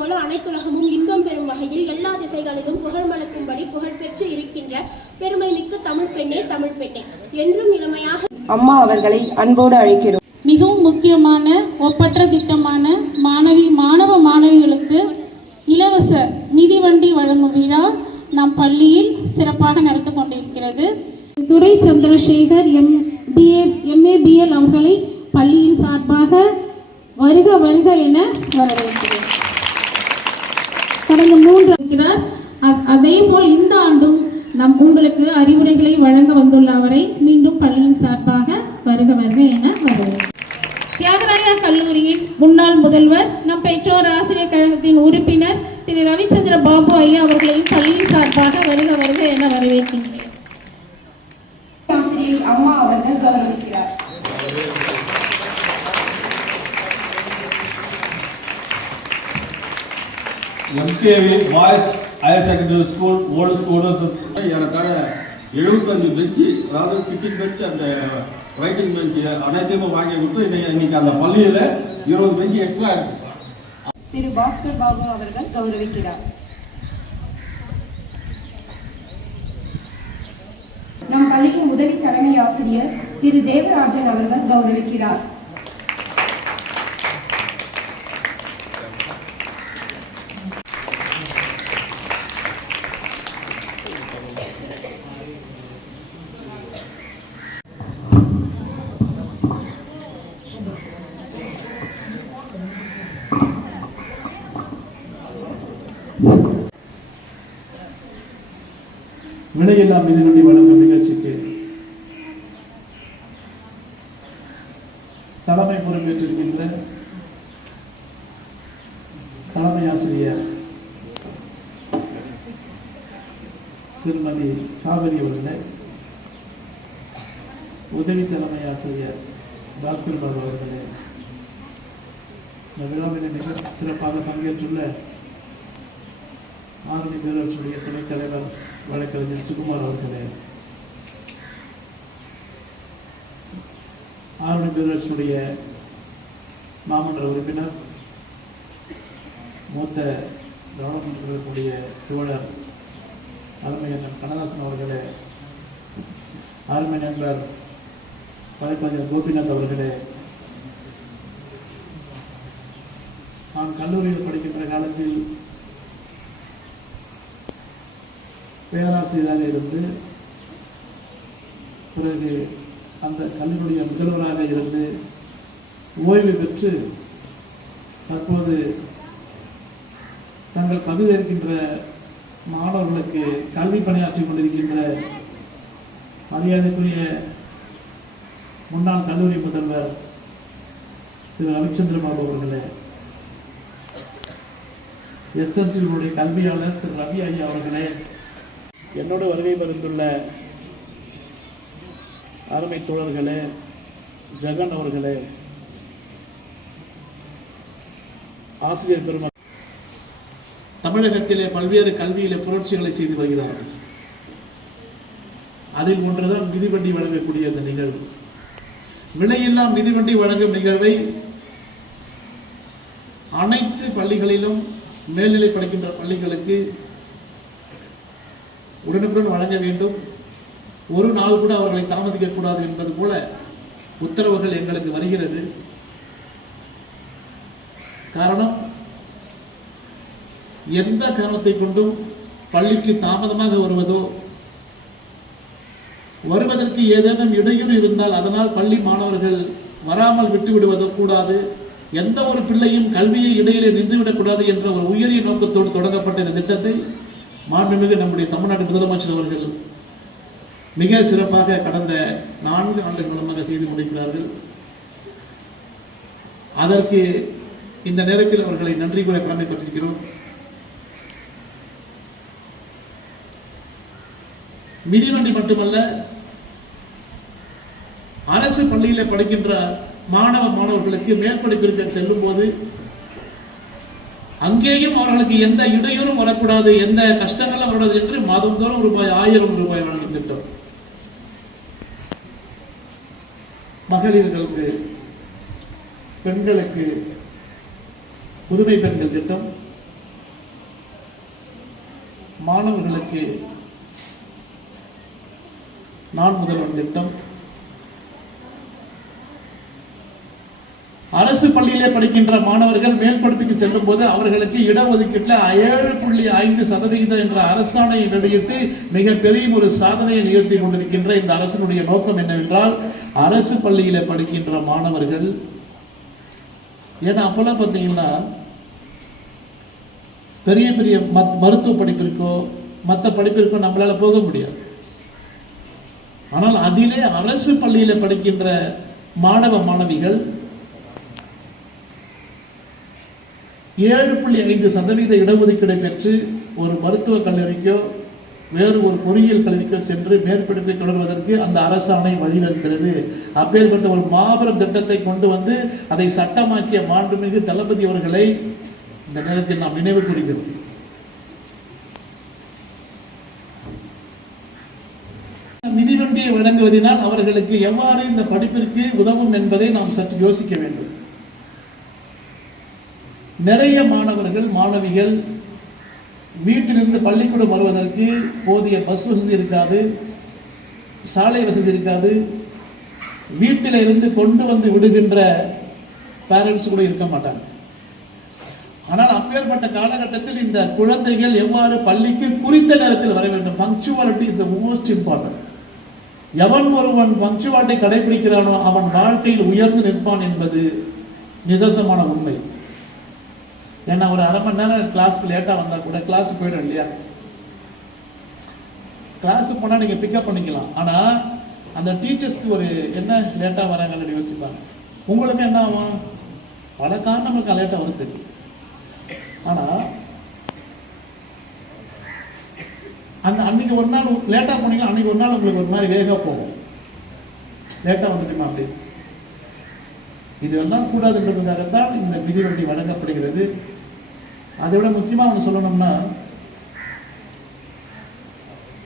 போல அனைத்துலகமும் இன்பம் பெறும் வகையில் எல்லா திசைகளிலும் புகழ் மணக்கும்படி புகழ் பெற்று இருக்கின்ற பெருமை மிக்க தமிழ் பெண்ணே, தமிழ் பெண்ணே, என்றும் இளமையாக அம்மா அவர்களை அன்போடு அழைக்கிறோம். மிகவும் முக்கியமான ஒப்பற்ற திட்டமான மாணவ மாணவிகளுக்கு இலவச மிதிவண்டி வழங்கும் விழா நம் பள்ளியில் சிறப்பாக நடந்து கொண்டிருக்கிறது. துரை சந்திரசேகர் MABL அவர்களை பள்ளியின் சார்பாக வருக வருக என வரவேற்கிறேன். கடந்த 3 இருக்கிறார். அதே போல் இந்த ஆண்டும் உங்களுக்கு அறிவுரைகளை வழங்க வந்துள்ள அவரை மீண்டும் பள்ளியின் சார்பாக வருக வருக என வரவேற்கிறேன். தியாகராயா கல்லூரியின் முன்னாள் முதல்வர், நம் பெற்றோர் ஆசிரியர் கழகத்தின் உறுப்பினர் திரு ரவிச்சந்திர பாபு ஐயா அவர்களையும் பள்ளியின் சார்பாக வருக வருக என வரவேற்கின்றேன். ஆசிரியர் அம்மா அவர்கள் கௌரவிக்கிறார். MKV boys higher secondary school old school எனக்காக 75 பெஞ்சு, அதாவது சிட்டிங் பெஞ்ச் அந்த ரைட்டிங் பெஞ்சு அனைத்தையுமே வாங்கி கொடுத்து இன்னைக்கு அந்த பள்ளியில் 20 பெஞ்சு எக்ஸ்ட்ரா இருக்கு. திரு பாஸ்கர் பாபு அவர்கள் கௌரவிக்கிறார். நம் பள்ளியின் உதவி தலைமை ஆசிரியர் திரு தேவராஜன் அவர்கள் கௌரவிக்கிறார். விலையில்லா மிதிவண்டி வழங்கும் நிகழ்ச்சிக்கு தலைமை பொறுப்பேற்றிருக்கின்ற தலைமை ஆசிரியர் திருமதி காவிரி அவர்களே, உதவி தலைமை ஆசிரியர் பாஸ்கர் பாபு அவர்களே, இந்த விழாவினை மிக சிறப்பாக பங்கேற்றுள்ள ஆரணி பேரரசுடைய துணைத் தலைவர் வழக்கறிஞர் சுகுமார் அவர்களே, ஆரணி பேரரசுடைய மாமன்ற உறுப்பினர் மூத்த நாடாளுமன்றத்தினுடைய தோழர் அருமையண்ணன் கண்ணதாசன் அவர்களே, அருமை நண்பர் வழக்கறிஞர் கோபிநாத் அவர்களே, நான் கல்லூரியில் படிக்கின்ற காலத்தில் பேராசிரியராக இருந்து பிறகு அந்த கல்லூரியுடைய முதல்வராக இருந்து ஓய்வு பெற்று தற்போது தங்கள் பகுதியில் இருக்கின்ற மாணவர்களுக்கு கல்வி பணியாற்றிக் கொண்டிருக்கின்ற மரியாதைக்குரிய முன்னாள் கல்லூரி முதல்வர் திரு ரவிச்சந்திர பாபு அவர்களே, SNCனுடைய கல்வியாளர் திரு ரவி ஐயா அவர்களே, என்னோட வருகை வந்துள்ள அருமை தோழர்களே, ஜெகன் அவர்களே, ஆசிரியர் பெருமக்கள், தமிழகத்திலே பல்வேறு கல்வியிலே புரட்சிகளை செய்து வருகிறார்கள். அதில் ஒன்றுதான் மிதிவண்டி வழங்கக்கூடிய அந்த நிகழ்வு. விலையில்லா மிதிவண்டி வழங்கும் நிகழ்வை அனைத்து பள்ளிகளிலும் மேல்நிலை படிக்கின்ற பள்ளிகளுக்கு உடனுக்குடன் வழங்க வேண்டும். ஒரு நாள் கூட அவர்களை தாமதிக்க கூடாது என்பது போல உத்தரவுகள் எங்களுக்கு வருகிறது. காரணம், எந்த காரணத்தை கொண்டும் பள்ளிக்கு தாமதமாக வருவதோ, வருவதற்கு ஏதேனும் இடையூறு இருந்தால் அதனால் பள்ளி மாணவர்கள் வராமல் விட்டு விடுவதோ கூடாது. எந்த ஒரு பிள்ளையும் கல்வியை இடையிலே நின்றுவிடக்கூடாது என்ற ஒரு உயரிய நோக்கத்தோடு தொடங்கப்பட்ட இந்த திட்டத்தை மாண்புமிகு நம்முடைய தமிழ்நாட்டு முதலமைச்சர் அவர்கள் மிக சிறப்பாக கடந்த 4 ஆண்டுகளுமாக செய்து முடிக்கிறார்கள். அதற்கு இந்த நேரத்தில் அவர்களை நன்றி கூற கடமைப்பட்டிருக்கிறோம். மிதிவண்டி மட்டுமல்ல, அரசு பள்ளியில் படிக்கின்ற மாணவர்களுக்கு மேற்படிப்பிற்கு செல்லும் போது அங்கேயும் அவர்களுக்கு எந்த இடையூறும் வரக்கூடாது, எந்த கஷ்டங்களும் வரக்கூடாது என்று மாதந்தோறும் ₹1000 வழங்கும் திட்டம். மகளிர்களுக்கு பெண்களுக்கு புதுமை பெண்கள் திட்டம், மாணவர்களுக்கு நான் முதல்வன் திட்டம், அரசு பள்ளியிலே படிக்கின்ற மாணவர்கள் மேல் படிப்புக்கு செல்லும் போது அவர்களுக்கு இடஒதுக்கீட்டில் 7.5% என்ற அரசாணையை வெளியிட்டு மிகப்பெரிய ஒரு சாதனையை நிகழ்த்தி கொண்டிருக்கின்ற இந்த அரசினுடைய நோக்கம் என்னவென்றால், அரசு பள்ளியில படிக்கின்ற மாணவர்கள், ஏன்னா அப்பெல்லாம் பார்த்தீங்கன்னா பெரிய பெரிய மருத்துவ படிப்பிற்கோ மற்ற படிப்பிற்கோ நம்மளால போக முடியாது. ஆனால் அதிலே அரசு பள்ளியில படிக்கின்ற மாணவ மாணவிகள் 7.5% இடஒதுக்கீடை பெற்று ஒரு மருத்துவக் கல்லூரிக்கோ வேறு ஒரு பொறியியல் கல்விக்கோ சென்று மேற்படிப்பை தொடர்வதற்கு அந்த அரசாணை வழிவகுக்கிறது. அப்பேற்பட்ட ஒரு மாபெரும் திட்டத்தை கொண்டு வந்து அதை சட்டமாக்கிய மாண்புமிகு தளபதி அவர்களை இந்த நேரத்தில் நாம் நினைவு கூறுகிறோம். மிதிவண்டியை வழங்குவதனால் அவர்களுக்கு எவ்வாறு இந்த படிப்பிற்கு உதவும் என்பதை நாம் சற்று யோசிக்க வேண்டும். நிறைய மாணவர்கள் மாணவிகள் வீட்டிலிருந்து பள்ளிக்கூடம் வருவதற்கு போதிய பஸ் வசதி இருக்காது, சாலை வசதி இருக்காது, வீட்டில் இருந்து கொண்டு வந்து விடுகின்ற பேரண்ட்ஸ் கூட இருக்க மாட்டாங்க. ஆனால் அப்பேற்பட்ட காலகட்டத்தில் இந்த குழந்தைகள் எவ்வாறு பள்ளிக்கு குறித்த நேரத்தில் வர வேண்டும். Punctuality is the most important. எவன் ஒருவன் பங்க்சுவாலிட்டி கடைபிடிக்கிறானோ அவன் வாழ்க்கையில் உயர்ந்து நிற்பான் என்பது நிதர்சனமான உண்மை. ஏன்னா ஒரு அரை மணி நேரம் கிளாஸுக்கு லேட்டாக வந்தால் கூட கிளாஸுக்கு போயிடும் இல்லையா? கிளாஸுக்கு போனால் நீங்கள் பிக்கப் பண்ணிக்கலாம். ஆனால் அந்த டீச்சர்ஸ்க்கு ஒரு என்ன லேட்டாக வராங்கன்னு யோசிப்பாங்க. உங்களுக்கு என்ன ஆகும்? பல காரணங்களுக்கு லேட்டாக வருது. ஆனால் அந்த அன்னைக்கு ஒரு நாள் லேட்டாக போனீங்கன்னா அன்னைக்கு ஒரு நாள் உங்களுக்கு ஒரு மாதிரி வேகமாக போகும். லேட்டாக வந்துட்டுமா அப்படி இதெல்லாம் கூடாதுன்றதுக்காகத்தான் இந்த மிதிவண்டி வழங்கப்படுகிறது. அதை விட முக்கியமாக ஒன்று சொல்லணும்னா,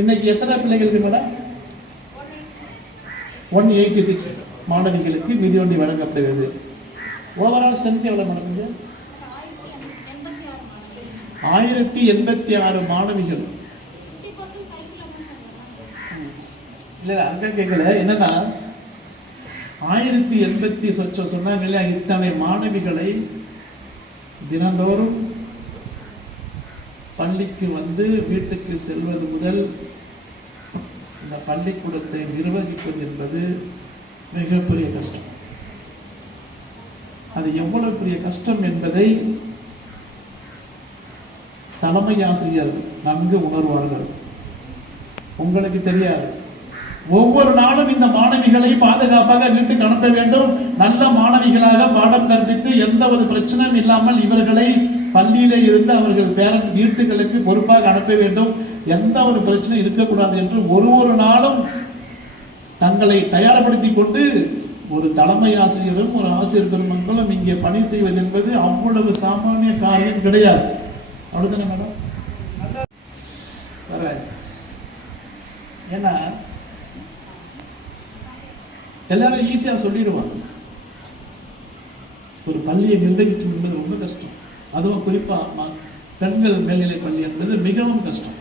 இன்னைக்கு எத்தனை பிள்ளைகளுக்கு மேடம் 186 மாணவிகளுக்கு மிதிவண்டி வழங்கப்படுகிறது. ஓவரால் ஸ்ட்ரென்த் எவ்வளவு நடக்குது? 1086 மாணவிகள். இல்ல அங்க கேட்கல, என்னன்னா 1080 சொன்னாங்க இல்லையா? இத்தனை மாணவிகளை தினந்தோறும் பள்ளிக்கு வந்து வீட்டுக்கு செல்வது முதல் இந்த பள்ளிக்கூடத்தை நிர்வகிப்பது என்பது மிகப்பெரிய கஷ்டம். அது எவ்வளவு பெரிய கஷ்டம் என்பதை தலைமை ஆசிரியர் நன்கு உணர்வார்கள். உங்களுக்கு தெரியாது. ஒவ்வொரு நாளும் இந்த மாணவிகளை பாதுகாப்பாக வீட்டுக்கு அனுப்ப வேண்டும். நல்ல மாணவிகளாக பாடம் கற்பித்து எந்த ஒரு பிரச்சனையும் இல்லாமல் இவர்களை பள்ளியிலே இருந்து அவர்கள் பேரண்ட் வீட்டுகளுக்கு பொறுப்பாக அனுப்ப வேண்டும். எந்த ஒரு பிரச்சனை இருக்கக்கூடாது என்று ஒரு நாளும் தங்களை தயார்படுத்திக் கொண்டு ஒரு தலைமை ஆசிரியரும் ஒரு ஆசிரியர் பெருமக்களும் இங்கே பணி செய்வது என்பது அவ்வளவு சாமானிய காரியம் கிடையாது. அப்படித்தானே மேடம்? ஏன்னா எல்லாரும் ஈஸியா சொல்லிடுவாங்க. ஒரு பள்ளியை நிர்வகிக்கும் என்பது ரொம்ப கஷ்டம். அதுவும் குறிப்பா பெண்கள் மேல்நிலை பள்ளி என்பது மிகவும் கஷ்டம்.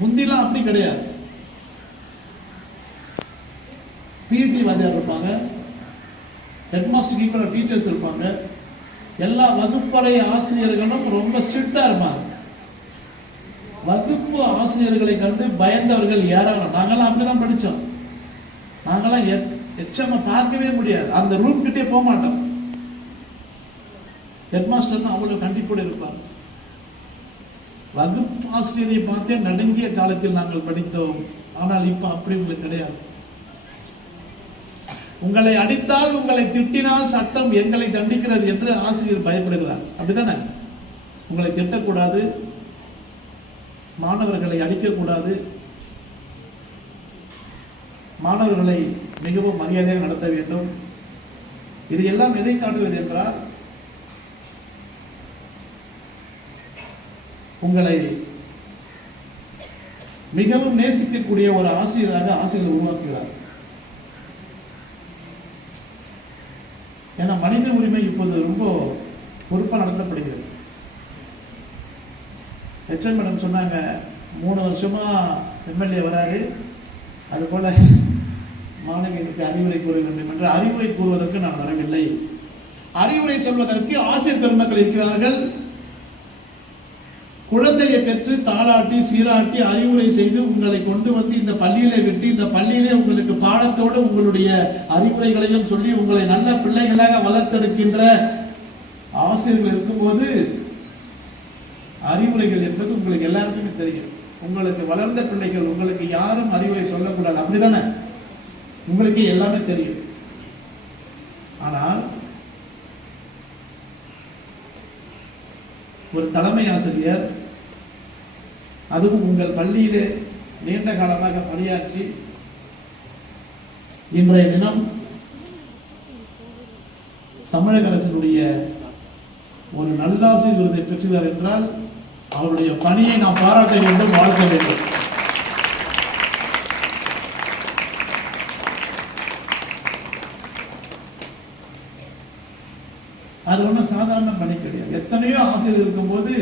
முந்திலாம் அப்படி கிடையாது. பிடி வாத்தியார் இருப்பாங்க, ஹெட்மாஸ்டருக்கு ஈக்குவலா டீச்சர்ஸ் இருப்பாங்க. எல்லா வகுப்பறை ஆசிரியர்களும் ரொம்ப ஸ்ட்ரிக்டா இருப்பாங்க. வகுப்பு ஆசிரியர்களை கண்டு பயந்தவர்கள் ஏராளம். நாங்கெல்லாம் அப்படிதான் படித்தோம். நாங்கெல்லாம் எச்சமா பார்க்கவே முடியாது. அந்த ரூம் கிட்டே போக மாட்டோம். ஹெட்மாஸ்டர் அவ்வளவு கண்டிப்போடு இருப்பார். வகுப்பு ஆசிரியரை பார்த்தே நடுங்கிய காலத்தில் நாங்கள் படித்தோம். ஆனால் இப்ப அப்படி உங்களுக்கு கிடையாது. உங்களை அடித்தால், உங்களை திட்டினால் சட்டம் எங்களை தண்டிக்கிறது என்று ஆசிரியர் பயப்படுகிறார். அப்படித்தானே? உங்களை திட்டக்கூடாது, மாணவர்களை அடிக்கக்கூடாது, மாணவர்களை மிகவும் மரியாதையாக நடத்த வேண்டும். இது எல்லாம் எதை காட்டுவது என்றால், உங்களை மிகவும் நேசிக்கக்கூடிய ஒரு ஆசிரியராக ஆசிரியர் உருவாக்குகிறார். ஏன்னா மனித உரிமை இப்போது ரொம்ப பொறுப்பாக நடத்தப்படுகிறது. HM மேடம் சொன்னாங்க 3 வருஷமா எம்எல்ஏ வராரு, அதுபோல மாணவிகளுக்கு அறிவுரை கூற வேண்டும் என்று. அறிவுரை கூறுவதற்கு நான் வரவில்லை, அறிவுரை சொல்வதற்கு ஆசிரியர் பெருமக்கள் இருக்கிறார்கள். குழந்தையை பெற்று தாளாட்டி சீராட்டி அறிவுரை செய்து உங்களை கொண்டு வந்து இந்த பள்ளியிலே விட்டு இந்த பள்ளியிலே உங்களுக்கு பாடத்தோடு உங்களுடைய அறிவுரைகளையும் சொல்லி உங்களை நல்ல பிள்ளைகளாக வளர்த்தெடுக்கின்ற ஆசிரியர்கள் இருக்கும்போது அறிவுரைகள் என்பது உங்களுக்கு எல்லாருக்குமே தெரியும். உங்களுக்கு வளர்ந்த பிள்ளைகள், உங்களுக்கு யாரும் அறிவுரை சொல்லக்கூடாது, அப்படிதானே? உங்களுக்கு எல்லாமே தெரியும். ஆனால் ஒரு தலைமை ஆசிரியர், அதுவும் உங்கள் பள்ளியிலே நீண்ட காலமாக பணியாற்றி இன்றைய தினம் தமிழக அரசினுடைய ஒரு நல்லாசிரியர் விருதை பெற்றுகிறார் என்றால் அவருடைய பணியை நாம் பாராட்ட வேண்டும், வாழ்த்த வேண்டும். அது ஒன்றும் சாதாரண பணி கிடையாது. எத்தனையோ ஆசிரியர் இருக்கும்போது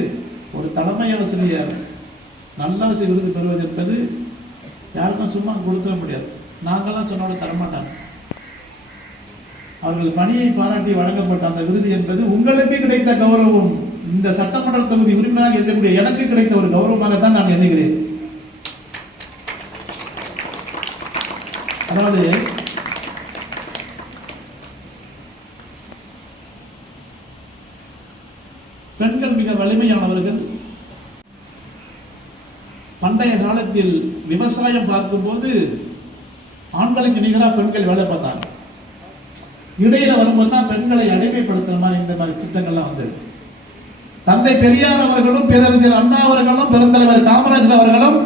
ஒரு தலைமை ஆசிரியர் நல்லாசிரியர் விருது பெறுவது என்பது யாருக்கும் சும்மா கொடுக்க முடியாது. நாங்கள்லாம் சொன்னாலும் தரமாட்டாங்க. அவர்கள் பணியை பாராட்டி வழங்கப்பட்ட அந்த விருது என்பது உங்களுக்கு கிடைத்த கௌரவம், இந்த சட்டமன்ற தொகுதி உறுப்பினராக இருக்கக்கூடிய எனக்கு கிடைத்த ஒரு கௌரவமாகத்தான் நான் எண்ணுகிறேன். அதாவது பெண்கள் மிக வலிமையானவர்கள். பண்டைய காலத்தில் விவசாயம் பார்க்கும்போது ஆண்களுக்கு நிகராக பெண்கள் வேலை பார்த்தாங்க. இடையில வரும்போது தான் பெண்களை அடிமைப்படுத்துற மாதிரி இந்த மாதிரி திட்டங்கள்லாம் வந்தது. தந்தை பெரியார் அவர்களும், பேரறிஞர் அண்ணா அவர்களும், பெருந்தலைவர் காமராஜர் அவர்களும்,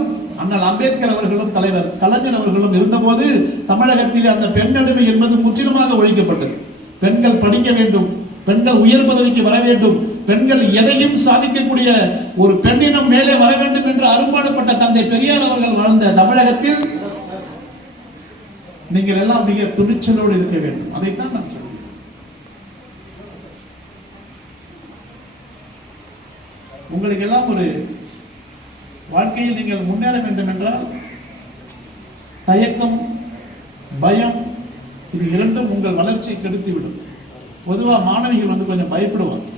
அண்ணல் அம்பேத்கர் அவர்களும், தலைவர் கலைஞர் அவர்களும் இருந்தபோது தமிழகத்தில் அந்த பெண் அடிமை என்பது முற்றிலுமாக ஒழிக்கப்பட்டது. பெண்கள் படிக்க வேண்டும், பெண்கள் உயர் பதவிக்கு வர வேண்டும், பெண்கள் எதையும் சாதிக்கக்கூடிய ஒரு பெண்ணினம் மேலே வர வேண்டும் என்று அரும்பாடுபட்ட தந்தை பெரியார் அவர்கள் வாழ்ந்த தமிழகத்தில் நீங்கள் எல்லாம் மிக துணிச்சலோடு இருக்க வேண்டும். அதைத்தான் நான் சொல்கிறேன். உங்களுக்கு எல்லாம் ஒரு வாழ்க்கையில் நீங்கள் முன்னேற வேண்டும் என்றால் தயக்கம், பயம், இது இரண்டும் உங்கள் வளர்ச்சியை கெடுத்துவிடும். பொதுவா மாணவிகள் வந்து கொஞ்சம் பயப்படுவாங்க,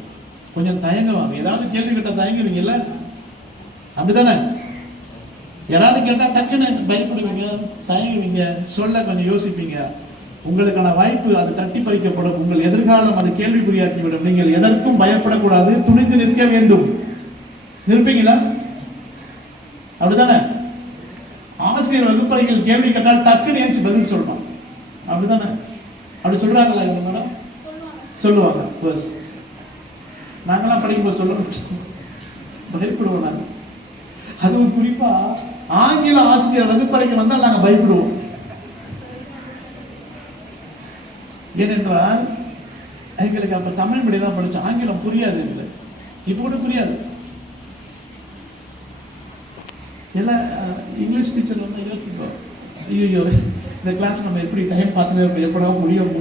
கொஞ்சம் தயங்குவாங்க. ஏதாவது கேள்வி கேட்டா தயங்குவீங்கல்ல, அப்படித்தானே? யாராவது கேட்டா டக்குன்னு பயப்படுவீங்க, தயங்குவீங்க, சொல்ல கொஞ்சம் யோசிப்பீங்க. உங்களுக்கான வாய்ப்பு அது தட்டி பறிக்கப்படும். உங்கள் எதிர்காலம் அது கேள்விக்குறியாக்கிவிடும். நீங்கள் எதற்கும் பயப்படக்கூடாது, துணிந்து நிற்க வேண்டும். நிற்பீங்களா? அப்படித்தானே? ஆசிரியர் வகுப்பறையில் கேள்வி கேட்டால் டக்குன்னு ஏற்றி பதில் சொல்லணும், அப்படித்தானே? அப்படி சொல்றாங்களா இவங்க மேடம்? சொல்லுவாங்க. நாங்கெல்லாம் படிக்கும்போது சொல்லணும், பயப்படுவோம். நாங்கள் அதுவும் குறிப்பா ஆங்கில ஆசிரியர் வகுப்பறைக்கு வந்தால் நாங்கள் பயப்படுவோம். ஏனென்றால் எங்களுக்கு அப்ப தமிழ் மீடியம் தான் படிச்சோம், ஆங்கிலம் புரியாது. இல்லை, இப்போ கூட புரியாது. எல்லாம் இங்கிலீஷ் டீச்சர் வந்து யோசிப்போம், ஐயோ இந்த கிளாஸ் நம்ம எப்படி டைம் பார்த்து எப்படா முடியும்.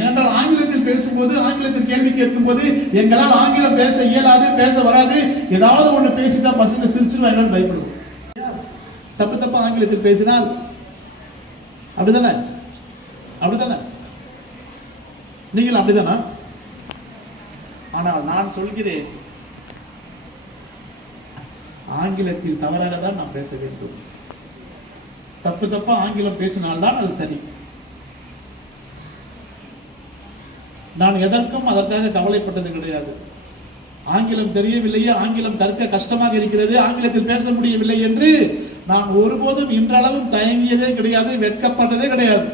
ஏனென்றால் ஆங்கிலத்தில் பேசும்போது, ஆங்கிலத்தில் கேள்வி கேட்கும் போது எங்களால் ஆங்கிலம் பேச இயலாது, பேச வராது. ஏதாவது ஒண்ணு பேசிட்டா பசங்க சிரிச்சிருவாங்க, பயப்படுவோம். தப்பா ஆங்கிலத்தில் பேசினால் அப்படிதானே? நீங்கள் அப்படிதானா? ஆனால் நான் சொல்கிறேன், ஆங்கிலத்தில் தவறாக தான் நான் பேச வேண்டும். தப்பா ஆங்கிலம் பேசினால்தான் அது சரி. நான் எதற்கும் அதற்காக கவலைப்பட்டது கிடையாது. ஆங்கிலம் தெரியவில்லையே, ஆங்கிலம் கற்க கஷ்டமாக இருக்கிறது, ஆங்கிலத்தில் பேச முடியவில்லை என்று நான் ஒருபோதும் இன்றளவும் தயங்கியதே கிடையாது, வெட்கப்பட்டதே கிடையாது.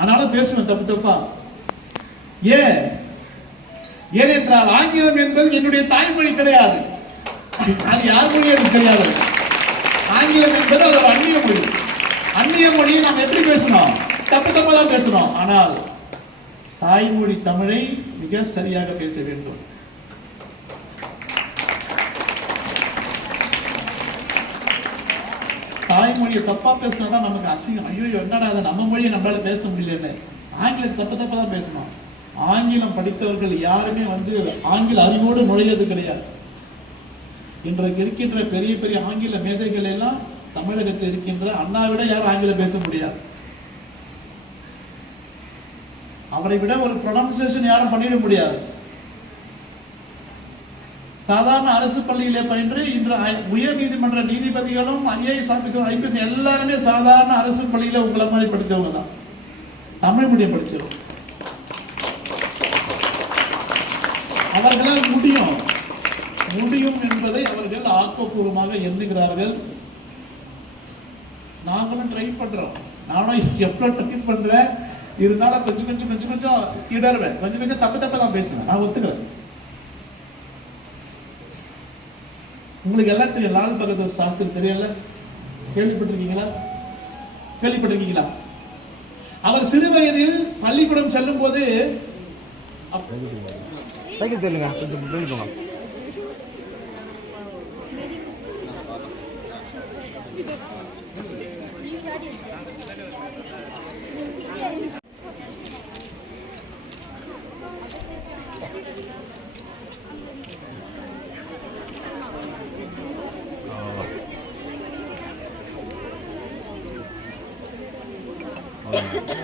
ஆனாலும் பேசுவேன் தப்பா. ஏனென்றால் ஆங்கிலம் என்பது என்னுடைய தாய்மொழி கிடையாது. அது யார் மொழி எனக்கு தெரியாது. ஆங்கிலம் என்பது அது ஒரு அந்நிய மொழி. அந்நிய மொழியை நாம் எப்படி பேசணும்? தப்பா தான் பேசணும். ஆனால் தாய்மொழி தமிழை மிக சரியாக பேச வேண்டும். தாய்மொழியை தப்பா பேசினாதான் நமக்கு அசிங்கம். ஐயோ என்னடா அதை நம்ம மொழியை நம்மளால பேச முடியலன்னு. ஆங்கிலம் தப்பா தான் பேசணும். ஆங்கிலம் படித்தவர்கள் யாருமே ஆங்கில அறிவோடு நுழையது கிடையாது. இன்றைக்கு இருக்கின்ற பெரிய பெரிய ஆங்கில மேதைகள் எல்லாம் தமிழகத்தில் இருக்கின்ற அண்ணாவிட யாரும் ஆங்கிலம் பேச முடியாது. அவரை விட ஒரு ப்ரொனன்சியேஷன் யாரும் பண்ணிட முடியாது. சாதாரண அரசு பள்ளியிலே பயின்று இன்று உயர் நீதிமன்ற நீதிபதிகளும் IAS ஆபீசர் IPS எல்லாருமே சாதாரண அரசு பள்ளியில உங்களை மாதிரி படித்தவங்க தான், தமிழ் மீடியம் படிச்சவங்க. அவர்களால் முடியும் என்பதை அவர்கள் ஆக்கப்பூர்வமாக எண்ணுகிறார்கள். நாங்களும் ட்ரை பண்றோம். நானும் எவ்வளவு ட்ரை பண்றேன், இருந்தாலும் கொஞ்சம் இடர்வேன், கொஞ்சம் தப்பு தான் பேசுவேன். நான் ஒத்துக்கிறேன். உங்களுக்கு எல்லாம் தெரியும், லால் பகதூர் சாஸ்திரி தெரியல, கேள்விப்பட்டிருக்கீங்களா? அவர் சிறு வயதில் பள்ளிக்கூடம் செல்லும் போது Oh.